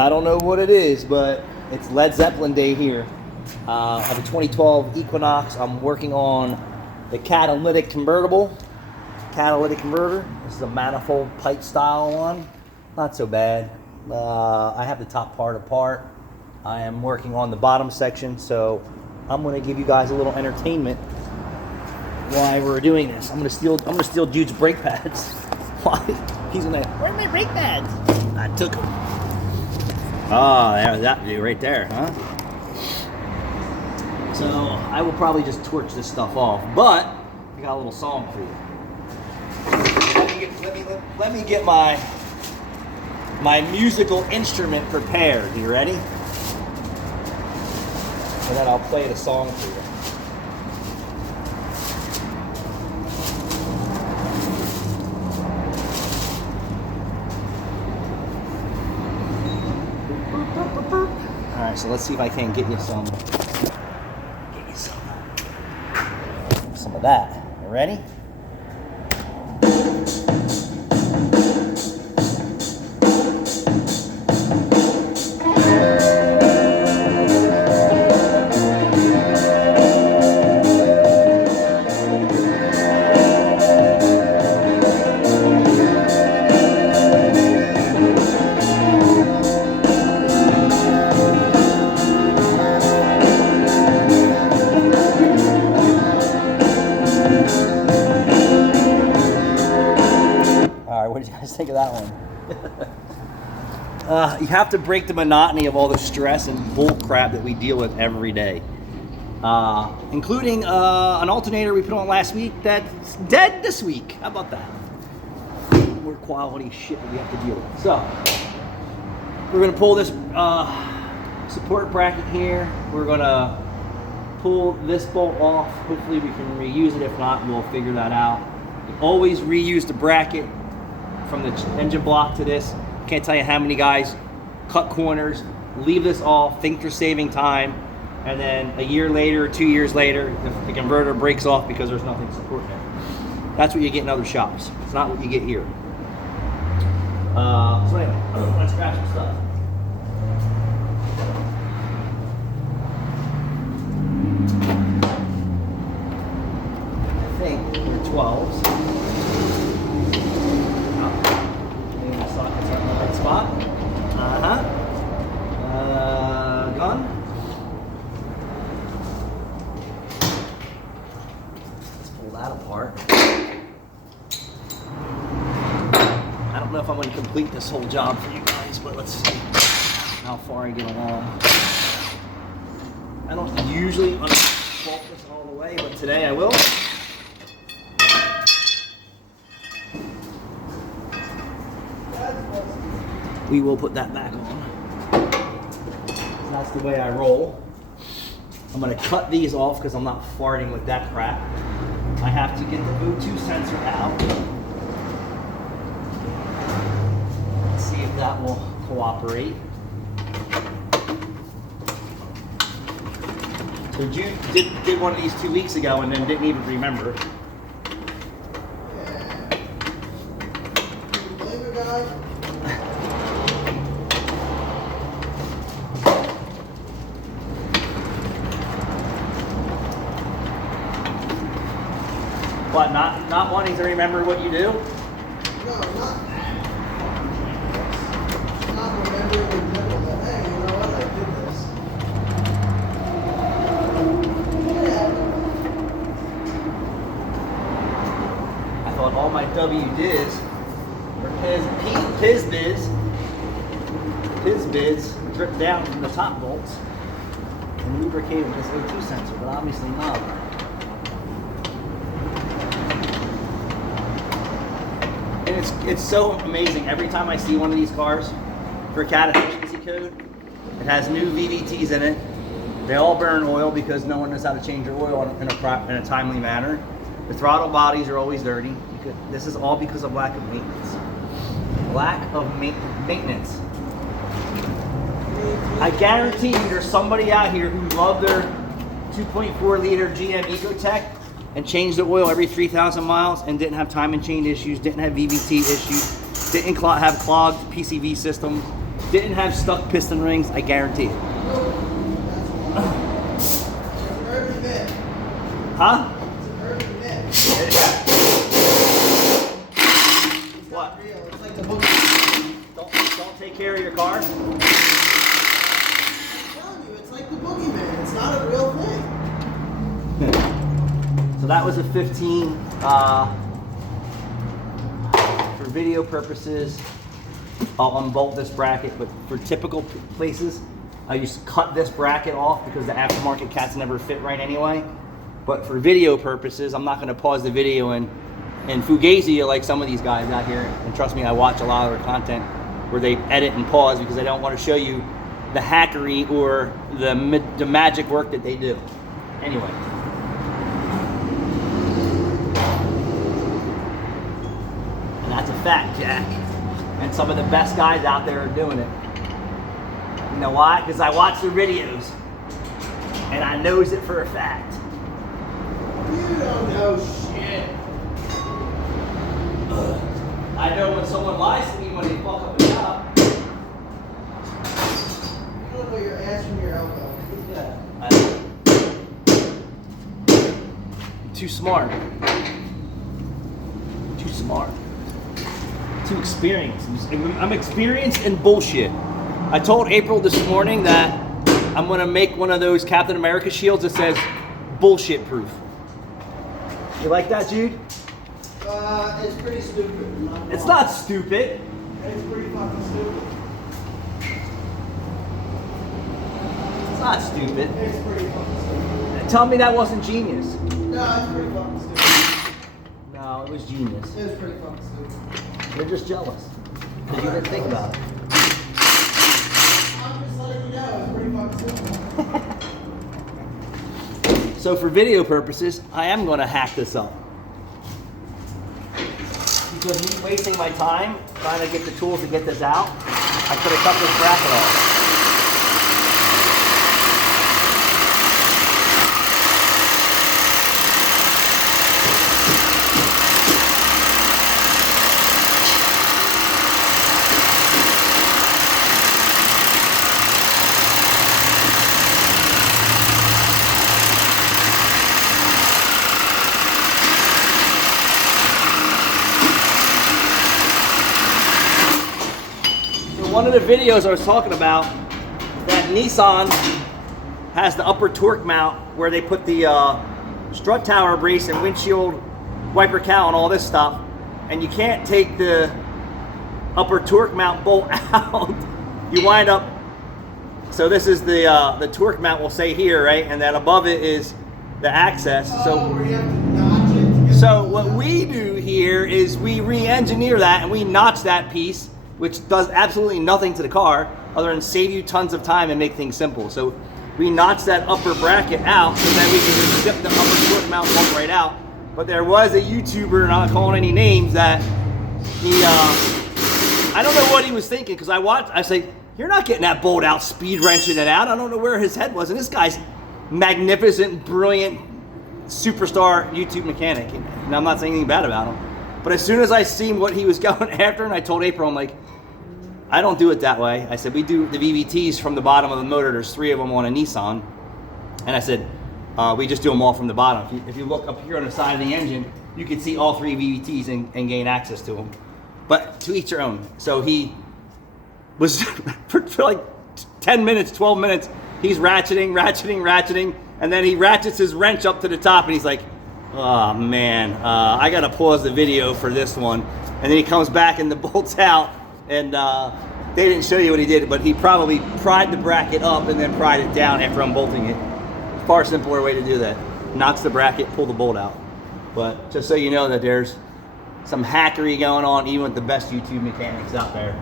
I don't know what it is, but it's Led Zeppelin day here. I have a 2012 Equinox. I'm working on the catalytic convertible. Catalytic converter. This is a manifold pipe style one. Not so bad. I have the top part apart. I am working on the bottom section, so I'm going to give you guys a little entertainment while we're doing this. I'm going to steal Jude's brake pads. Why? He's gonna. Where's my brake pads? I took them. Oh, there's that view right there, huh? So I will probably just torch this stuff off, but I got a little song for you. Let me get my musical instrument prepared. You ready? And then I'll play the song for you. All right, so let's see if I can get you some of that. You ready? What did you guys think of that one? You have to break the monotony of all the stress and bull crap that we deal with every day. Including an alternator we put on last week that's dead this week. How about that? More quality shit that we have to deal with. So, we're going to pull this support bracket here. We're going to pull this bolt off. Hopefully we can reuse it. If not, we'll figure that out. Always reuse the bracket from the engine block to this. Can't tell you how many guys cut corners, leave this off, think they're saving time, and then a year later or 2 years later, the converter breaks off because there's nothing to support it. That's what you get in other shops. It's not what you get here. So anyway, let's grab some stuff. I think they're 12s. Spot. Gun. Let's pull that apart. I don't know if I'm going to complete this whole job for you guys, but let's see how far I get along. I don't usually unbolt this all the way, but today I will. We will put that back on. That's the way I roll. I'm going to cut these off because I'm not farting with that crap. I have to get the O2 sensor out. Let's see if that will cooperate. So Jude did one of these 2 weeks ago and then didn't even remember. Yeah. Can you blame a guy? What, not wanting to remember what you do? No, not remembering the middle that, hey, you know what, I did this. Yeah. I thought all my WDs or Piz bids drip down from the top bolts and lubricate with this O2 sensor, but obviously not. And it's so amazing. Every time I see one of these cars for cat efficiency code, it has new VVTs in it. They all burn oil because no one knows how to change your oil in a timely manner. The throttle bodies are always dirty. This is all because of lack of maintenance. Lack of maintenance. I guarantee you there's somebody out here who loved their 2.4 liter GM Ecotech and changed the oil every 3,000 miles and didn't have time and chain issues, didn't have VVT issues, didn't have clogged PCV system. didn't have stuck piston rings, I guarantee it. It's an urban myth. Huh? It's an urban myth. It's What? not real. It's like the book. Don't take care of your car? I'm telling you, it's like the boogeyman. It's not a real thing. So that was a 15. For video purposes, I'll unbolt this bracket, but for typical places, I used to cut this bracket off because the aftermarket cats never fit right anyway. But for video purposes, I'm not going to pause the video and fugazi like some of these guys out here. And trust me, I watch a lot of their content where they edit and pause because I don't want to show you the hackery or the magic work that they do. Anyway. And that's a fact, Jack. And some of the best guys out there are doing it. You know why? Because I watch their videos and I knows it for a fact. You don't know shit. I know when someone lies to me when they fuck up a job. You don't know your ass from your elbow. Yeah. I'm too smart. Too smart. Too experienced. I'm experienced in bullshit. I told April this morning that I'm gonna make one of those Captain America shields that says bullshit proof. You like that, Jude? It's pretty stupid. It's not stupid. It's pretty fucking stupid. It's not stupid. It's pretty fucking stupid. Tell me that wasn't genius. No, it's pretty fucking stupid. No, it was genius. It's pretty fucking stupid. You're just jealous because you didn't think about it. I'm just letting you know, it's pretty fucking stupid. So for video purposes, I am going to hack this up. Because me wasting my time trying to get the tools to get this out, I could have cut this bracket off. One of the videos I was talking about, that Nissan has the upper torque mount where they put the strut tower brace and windshield wiper cowl and all this stuff, and you can't take the upper torque mount bolt out. You wind up, so this is the torque mount we'll say here, right? And then above it is the access. Where you have to notch it to get So what we do here is we re-engineer that and we notch that piece, which does absolutely nothing to the car other than save you tons of time and make things simple. So we notch that upper bracket out so that we can just zip the upper torque mount bolt right out. But there was a YouTuber, not calling any names, that he, I don't know what he was thinking, because I say, you're not getting that bolt out, speed wrenching it out. I don't know where his head was. And this guy's magnificent, brilliant, superstar YouTube mechanic. And I'm not saying anything bad about him. But as soon as I seen what he was going after, and I told April, I'm like, I don't do it that way. I said, we do the VVTs from the bottom of the motor. There's 3 of them on a Nissan. And I said, we just do them all from the bottom. If you look up here on the side of the engine, you can see all 3 VVTs and gain access to them. But to each your own. So he was, for like 10 minutes, 12 minutes, he's ratcheting. And then he ratchets his wrench up to the top and he's like, oh man, I gotta pause the video for this one. And then he comes back and the bolt's out, and they didn't show you what he did, but he probably pried the bracket up and then pried it down after unbolting it. Far simpler way to do that. Knocks the bracket, pull the bolt out. But just so you know that there's some hackery going on even with the best YouTube mechanics out there.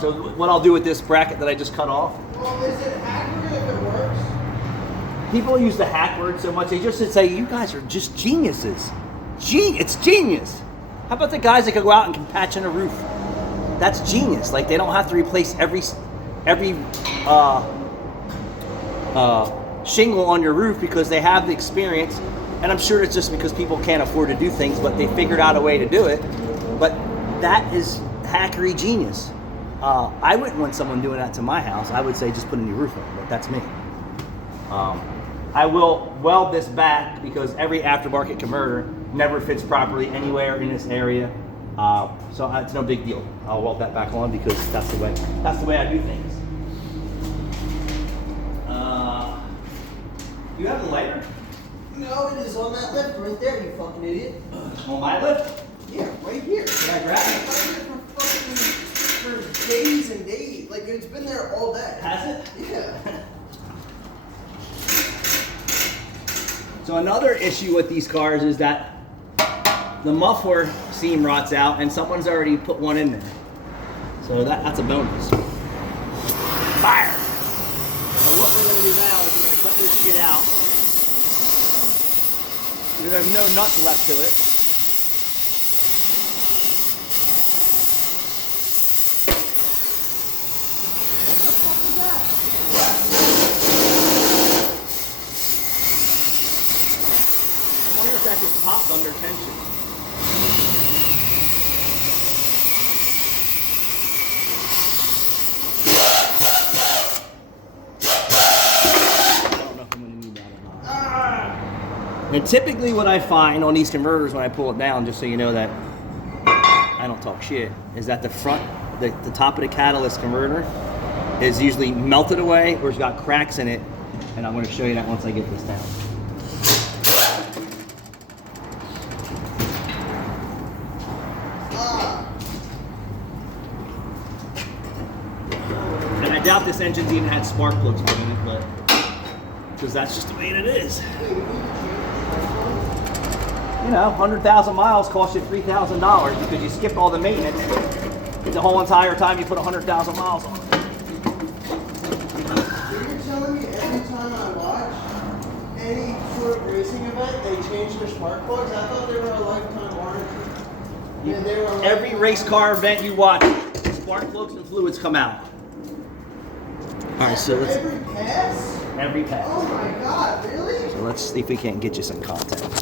So what I'll do with this bracket that I just cut off. Well, is it accurate if it works? People use the hack word so much, they just say, you guys are just geniuses. It's genius. How about the guys that can go out and can patch in a roof? That's genius. Like, they don't have to replace every shingle on your roof because they have the experience. And I'm sure it's just because people can't afford to do things, but they figured out a way to do it. But that is hackery genius. I wouldn't want someone doing that to my house. I would say just put a new roof on, but that's me. I will weld this back because every aftermarket converter never fits properly anywhere in this area. So it's no big deal. I'll weld that back on because that's the way I do things. You have a lighter? No, it is on that lift right there, you fucking idiot. On my lift? Yeah, right here. Can I grab it? For days and days. Like, it's been there all day. Has it? Yeah. So another issue with these cars is that the muffler seam rots out and someone's already put one in there. So that's a bonus. Fire! So what we're gonna do now is we're gonna cut this shit out. Because there's no nuts left to it. I wonder if that just popped under tension. I don't know if I'm going to need that or not. And typically what I find on these converters when I pull it down, just so you know that I don't talk shit, is that the front, the top of the catalyst converter is usually melted away or it's got cracks in it. And I'm going to show you that once I get this down. And I doubt this engine's even had spark plugs put in it, but because that's just the way it is. You know, 100,000 miles costs you $3,000 because you skipped all the maintenance the whole entire time you put 100,000 miles on it. So you're telling me every time I watch any sort of racing event, they change their spark plugs? I thought they were a lifetime warranty. And they were a Every lifetime race car event you watch, spark plugs and fluids come out. All right, so let's Every pass? every pass. Oh my god, really? So let's see if we can't get you some content.